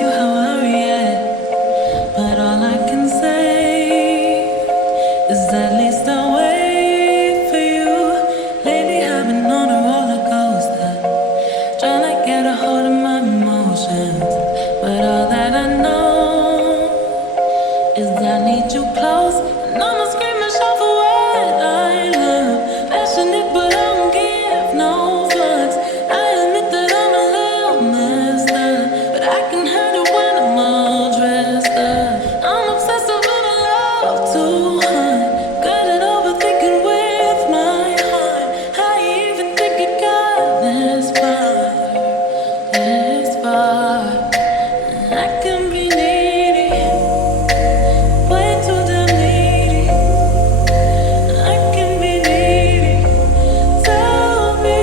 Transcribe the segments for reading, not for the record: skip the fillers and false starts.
you how I react, but all I can say is at least I wait for you. Lately I've been on a roller coaster, trying to get a hold of my emotions, but all that I know is I need you close, and I'ma scream and shout for what I love. Passionate, but I don't give no fucks. I admit that I'm a little messed up, but I can handle when I'm all dressed up. I'm obsessive and I love to hunt. Got it overthinking with my heart. How you even think it got this far? This far. I can be needy, way too damn needy. I can be needy. Tell me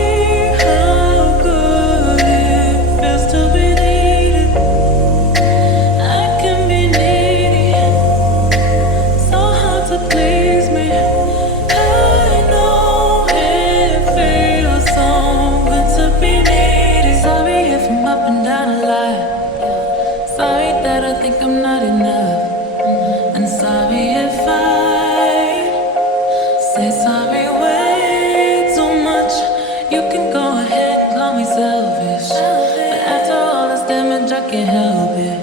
how good it feels to be needed. I can be needy, so hard to please me. I know it feels so good to be needed. Sorry if I'm up and down a lot. Sorry that I think I'm not enough. And sorry if I say sorry way too much. You can go ahead and call me selfish, but after all this damage, I can't help it.